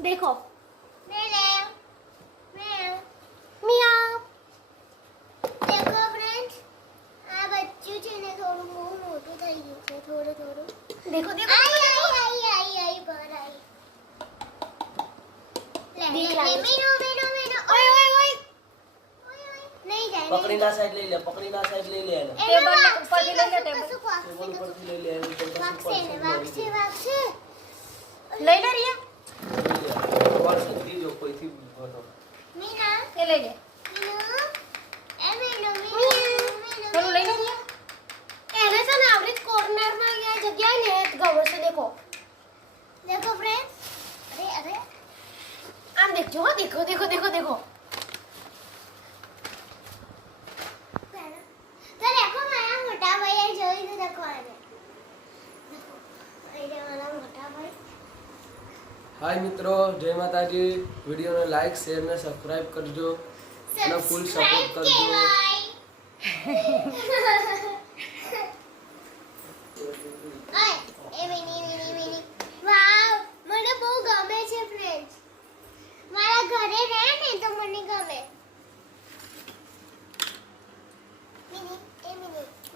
देखो मियाओ देखो फ्रेंड्स આ બચ્ચું છે ને થોડું બહુ મોટું થઈ ગયું છે થોડું થોડું देखो देखो આઈ બહાર આઈ देख ला મીનો ओए ओए ओए નહીં જાય પકડીના સાઈડ લઈ લે એને टेबल ने ऊपर થી લઈ લે टेबल ટેબલ પરથી લઈ લે એને વાગશે લઈ લે રિયા વર્ષ દીજો કોઈથી ફોટો મીના એ લઈ લે મીનો પેલું લઈ લે રિયા એને છે ને આવડી કોર્નર માં અહીંયા જગ્યા ને ગવર છે देखो देखो फ्रेंड्स अरे આમ દેખજો હો देखो देखो देखो देखो तो देखो मारा मोटा भाई જોઈ તો देखो આને અરે મારા મોટા ભાઈ હાય મિત્રો જય માતાજી વિડિયોને લાઈક શેર ને સબસ્ક્રાઇબ કરજો અને ફૂલ સપોર્ટ કરજો આય એ મિની વાવ મને બહુ ગમે છે ફ્રેન્ડ્સ મારા ઘરે રહે ને તો મને ગમે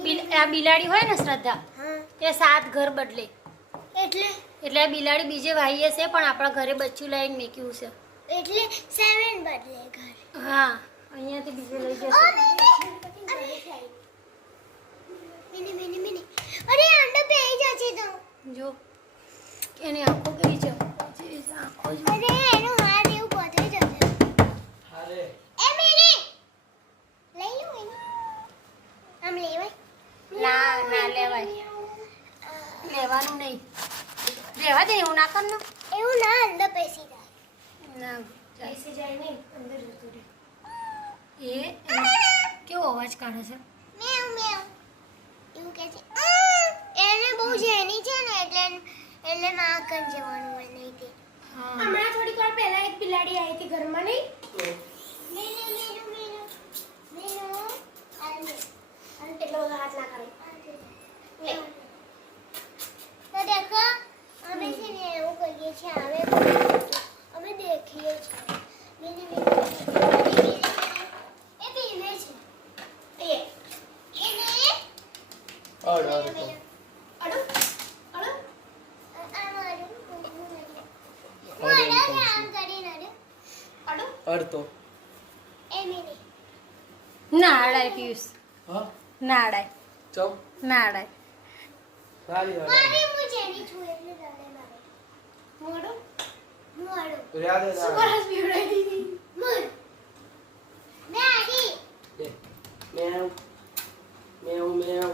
મિની આ બિલાડી હોય ને શ્રદ્ધા હા એ 7 ઘર બદલે એટલે આ બિલાડી બીજે વાહીએ છે પણ આપણા ઘરે બચ્ચું લઈને મેક્યું છે એટલે 7 બદલે ઘર હા અહીંયાથી બીજે લઈ જશે મિની અરે અંડો પેઈ જશે તો જો એની આંખો કેવી છે આંખો જો. અરે એનો હાથ એવું પતરી જશે હાલે એ મિની લઈ લો એને આમ લેવાય ના લેવાય લેવાનું નહીં રહેવા દે એવું ના કર ને એવું ના અંદર પેસી જાય ના જઈશે જાય નહીં અંદર જતું રહે એ કેવો અવાજ કાઢે છે મેવ એવું કે છે એને બહુ જેની છે ને એટલે ના કર જવાનું હોય નહીં તે હા હમણાં થોડીક વાર પહેલા એક બિલાડી આવી હતી ઘરમાં નહીં મેનો અને એટલો બધો હાથ ના કરે તો દેખો અમે છે ને એવું કરીએ છીએ અમે દેખીએ છીએ એ પીને છે એ એને અડ અડો અડો અડ તો ના અડાય પિયુષ હા ના અડાય ચમ ના અડાય સારી વાત યાદ શું કરસ પીવડાવી દીધી મેવ મેવ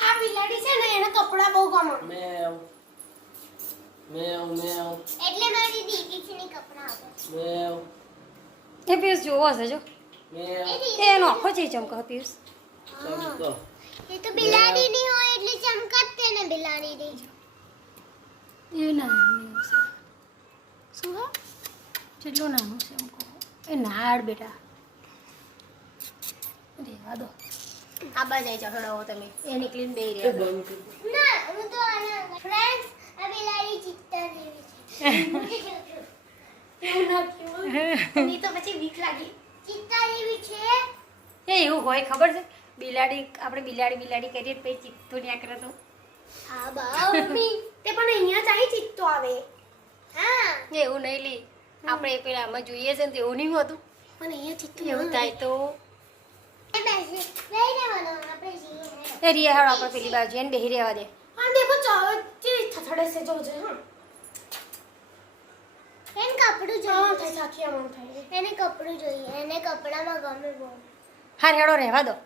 આ બિલાડી છે ને એને કપડા બહુ ગમે મેવ એટલે મારી દીદી છે ને કપડા આપે મેવ એ પિયુષ જોવો હશે જો મેવ એનો આખો છે ચમકો પિયુષ ચમકો એ તો બિલાડી ની હોય એટલે ચમકત ને બિલાડી ની એ નાનું છે શું હા કેટલું નાનું છે એમ કહો એ નાડ બેટા રેવા દો આ બાજુ આવી જાઓ તમે એ નીકળીને બે એ રહ્યા બંધ કર ના હું તો આના ફ્રેન્ડ્સ આ બિલાડી ચિત્તા જેવી છે એવું ના કેવું એની તો પછી બીક લાગી ચિત્તા જેવી છે એ એવું હોય ખબર છે બિલાડી આપણે બિલાડી કરીએ પછી ચિત્તો ન્યા કરે તો હા બાઉમી તે પણ અહીંયા જ આવી ચિત્તો આવે હા એવું નહીં લી આપણે પેલા આમાં જોઈએ છે ને તો એવું નહીં હોતું પણ અહીંયા ચિત્તો એવું થાય તો એ બેસી લઈ લેવાનો આપણે જઈએ એ રિયા હાડ આપણે પેલી બાજુ એને બેહી રહેવા દે હા દેખો કે થથડે છે જોજે હા એને કપડું હા જોઈએ થાય સાખી આમ થાય એને કપડું જોઈએ એને કપડામાં ગમે બહુ હા હેડો રહેવા દો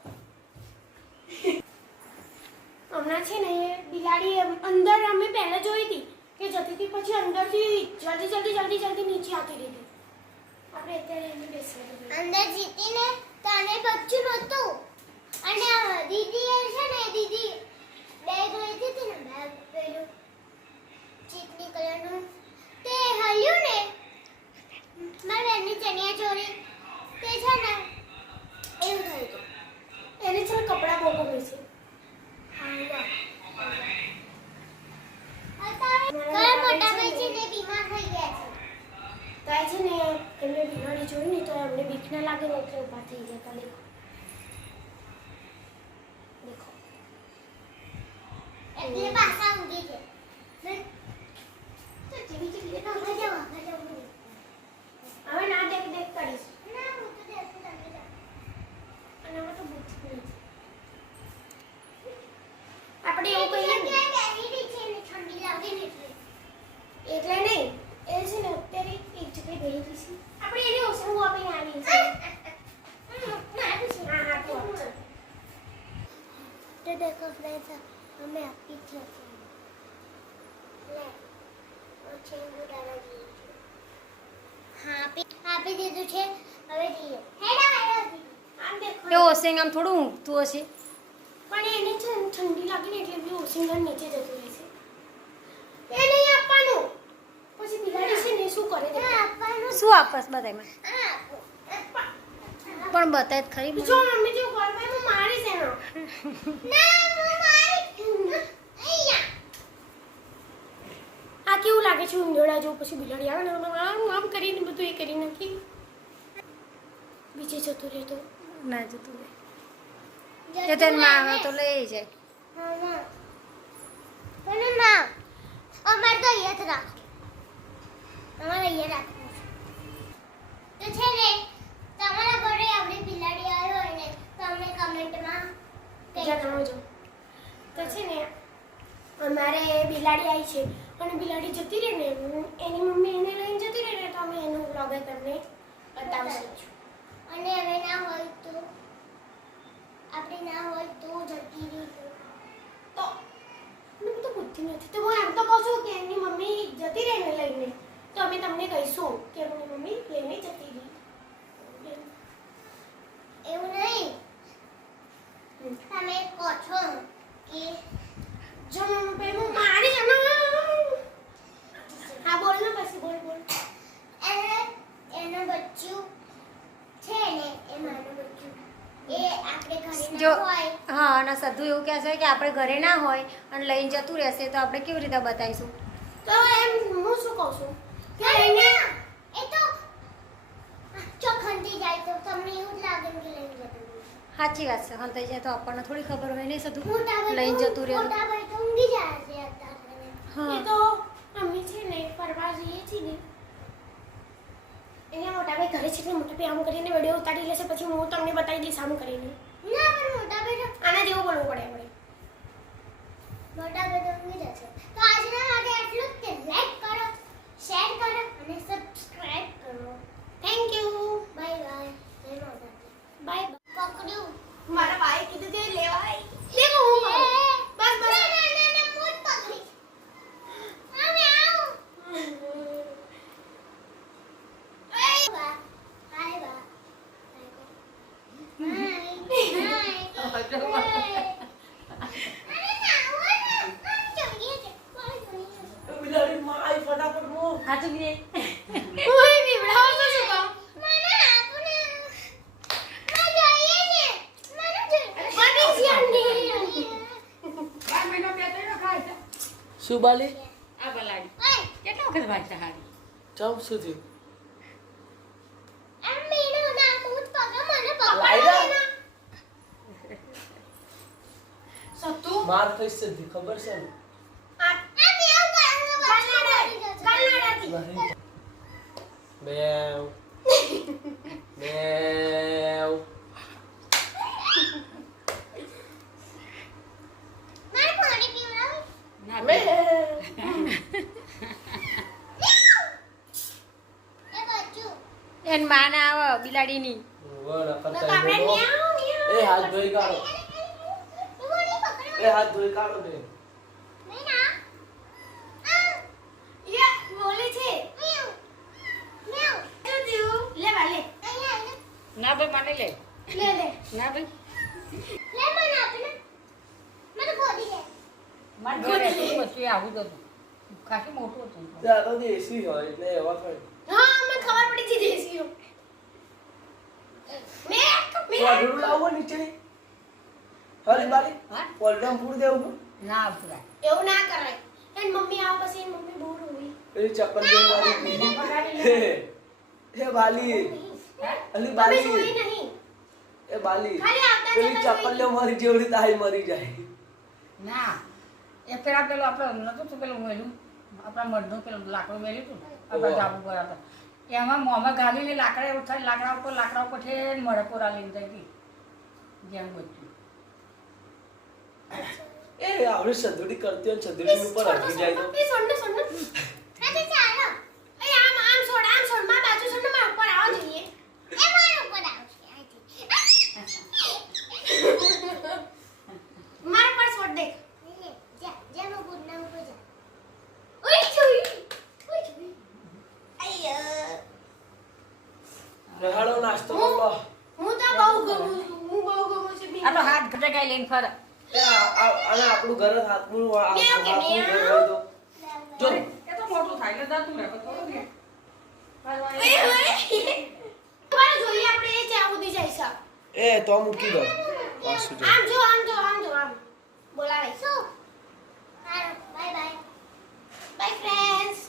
હમણાં છે ને એ બિલાડી અંદર અમે પહેલા જોઈ હતી કે જતી હતી પછી અંદરથી જલ્દી નીચે આતી દીધી આપણે અત્યારે એને બેસવા દીધી અંદર જીતીને તને બચ્ચું નહોતું અને આ દીદી એ છે ને દીદી બેગ લીધી હતી ને બેગ પેલું ચીકની કલરનું તે હલ્યું ને મારી બેનની ચણિયા ચોરી તે છે ને એવું થયું હતું એને છે ને કપડાં બહુ ગમે છે કયા મોટા બીક ના લાગે ને એટલે ઊભા થઈ જતા. દેખો દેખો એટલે પાછા ઊંઘી છે તો જેવી જેવી ના આગળ જાઓ આગળ જાઓ હવે ના દેખ દેખ કરીશ ના હું તો દેખું તમે જાઓ અને હવે તો બુદ્ધિ નહીં. આપણે એવું કહીએ ને બેહી રહી છે ને ઠંડી લાગે ને એટલે નહીં એ છે ને અત્યારે એક જગ્યાએ બેહી ગઈ છે. આપણે એને ઓસરું આપીને આવી છે. હા તો તો દેખો ફ્રેન્ડ્સ અમે આપી છે લે ઓછે ગુડાલા દી હા આપી દીધું છે હવે જઈએ હેડા હેડા આમ દેખો એ ઓસેંગ આમ થોડું ઊંઘતું હશે. પણ એને છે ને ઠંડી લાગે ને એટલે પેલું ઓસિંગર નીચે જતું રહેશે. એ નહીં આપવાનું. પછી બિલાડી છે ને શું કરે દેખો. આપવાનું શું આપસ બધામાં પણ બતાય જ ખરી મને. જો મમ્મી જેવું કરે ભાઈ હું મારીશ એનો. ના હું મારી અહીંયા આ કેવું લાગે છે ઊંધોડા જેવું. પછી બિલાડી આવે ને આમ કરીને બધું એ કરી નાખી બીજે જતું રહેતો. ના જતું રહે. એ તને માં આવે તો લઈ જાય. હા ના પણ ના અમારે તો અહીંયા જ રાખો અમારે અહીંયા રાખવું છે તો છે ને તમારા ઘરે આપણે બિલાડી આવી હોય ને તો અમને કમેન્ટમાં જણાવજો. તો છે ને અમારે બિલાડી આવી છે અને બિલાડી જતી રહે ને એની મમ્મી એને લઈને જતી રહે ને તો અમે એનું વ્લોગ તમને બતાવશું. અને હવે ના હોય તો આપણે ના હોય તો જતી રહી તો મને તો બુદ્ધિ નથી તો હું એમ તો કહું છું કે એની મમ્મી જતી રહે ને લઈને તો અમે તમને કહીશું કે એમની મમ્મી લઈને જતી રહી. એવું નહીં તમે કહો છો કે જો મમ્મી હું મારી જનો. હા બોલ ને પછી બોલ બોલ. એનું બચ્ચું છે ને એ મારું બચ્ચું એ આપણે ઘરે જો ના હોય હા અને સધુ એવું કહે છે કે આપણે ઘરે ના હોય અને લઈને જતું રહેશે તો આપણે કેવી રીતે બતાવીશું. તો એમ હું શું કહું છું કે અરે એને ના, એ તો ચોખંડી જાય તો તમને એવું જ લાગે કે લઈને જતું રહ્યું. સાચી વાત છે. હંતાઈ જાય તો આપણને થોડી ખબર હોય નહીં સધુ મોટા ભાઈ લઈને તો- જતું રહેવું. મોટા ભાઈ તો ઊંઘી જાય છે અત્યારે. હા એ તો અમે છે ને ફરવા જઈએ છીએ ને એને મોટા ભાઈ ઘરે છે ને મોટા ભાઈ આમ કરીને વિડીયો ઉતારી લેશે પછી હું તમને બતાવી દઈશ આમ કરીને. ના પણ મોટા ભાઈ તો આના જેવું બોલવું પડે આપણે. મોટા ભાઈ તો ઊંઘી જશે. તો આજના માટે આટલું જ. લાઈક કરો, શેર કરો અને સબસ્ક્રાઇબ કરો. Thank you. Bye bye. જય માતાજી. બાય. પકડ્યું. મારા ભાઈ કીધું તે લેવાય. લેવો હું મારું. બસ બસ. ના, ના, ના, ના, હું જ પકડીશ. હવે આવું. હાય બા. હાય બા. હાય. હાય. અરે ના, હું ના. આમ ચંગી છે. કોણ જોઈએ છે? બિલાડી માં આઈ ફટાફટ મો. સાચું કે ઓય બીવડાવો તો શું કહું? મને આપો ને. મને જોઈએ છે. મને જોઈએ. બની છે આંટી. શું બાલી આ બલાડી ઓય, કેટલા વખત વાંચતા હારી ચમ શું થયું એમ મીનું ના હું જ પકડ મને પકડ. લાયરા સતુ માર થઈ સધી ખબર છે ને આ એમ એવું કરવાનું કલ્લાડાથી. નહીં બેવ બેવ મારે પાણી પીવડાવું. ના બે એ બચ્ચું. એન માં ના આવે બિલાડીની. વળ તો કરતા આપણે બોલો. ન્યાવ ન્યાવ. એ હાથ ધોઈ કાઢો હું નહીં પકડું. એ હાથ ધોઈ કાઢો બે નહીં ના. આ, યા બોલે છે. મ્યાઉ. મ્યાઉ. શું થયું? લે બા લે. અહીંયા આવીને. ના ભાઈ મને લે લે લે. ના ભાઈ લે મને આપીને. મને ગોદી દે. મારે ઘરે હતું પછી આવું જ હતું ખાસું મોટું હતું ત્યાં તો દેશી હોય એટલે એવા થાય હા મને ખબર પડી છે દેશીઓ. મેં વાડું લાવો નીચે હરી બાલી હા પોલડમ ફૂડ દેવું ના પૂરા એવું ના કરાય. એન મમ્મી આવ પછી એન મમ્મી બહુ રોઈ. એ ચક્કર દેવ વાળી પગાડી લે. હે બાલી અલી તમે બાલી જોઈ નહીં એ બાલી ખાલી આવતા પેલી જતા ચપલીઓ મરી જેવડી તાઈ મરી જાય ના એ પેલા પેલું આપણે નતું તું પેલું મેલું આપણા મઢનું પેલું લાકડું મેલ્યું હતું આપણે ઓહો. જાબુ પર હતા એમાં મોંમાં ગાલીને લાકડા ઉઠાડી લાકડા ઉપર છે મઢકોરા લઈને જઈ હતી જેમ બચ્યું એ આવડી સધુડી કરતી હોય સધુડી ઉપર હટી જાય તો એ સોડ ને આજે ચાલો એ આમ છોડ માં બાજુ છોડ ને મારા ઉપર આવો જોઈએ એ મારા ઉપર આવશે આજે મારા પર છોડ દેખ જા જા નો ગુડના ઉપર જા ઓય જોઈ અయ్యા રહાડો નાસ્તો કરી લો હું તો બહુ ગમું છું આ તો હાથ ઘટકાઈ લઈને ફરે એ અને આપણું ઘર હાથનું મેં કે મેં ઘર હોય તો જો એ તો મોટું થાય એટલે જતું રહે થોડું ને તમારે જોઈએ આપણે એ જ્યાં સુધી જઈશું એ તો મૂકી દો પાછું જો આમ બોલાવે શું બાય બાય બાય ફ્રેન્ડ્સ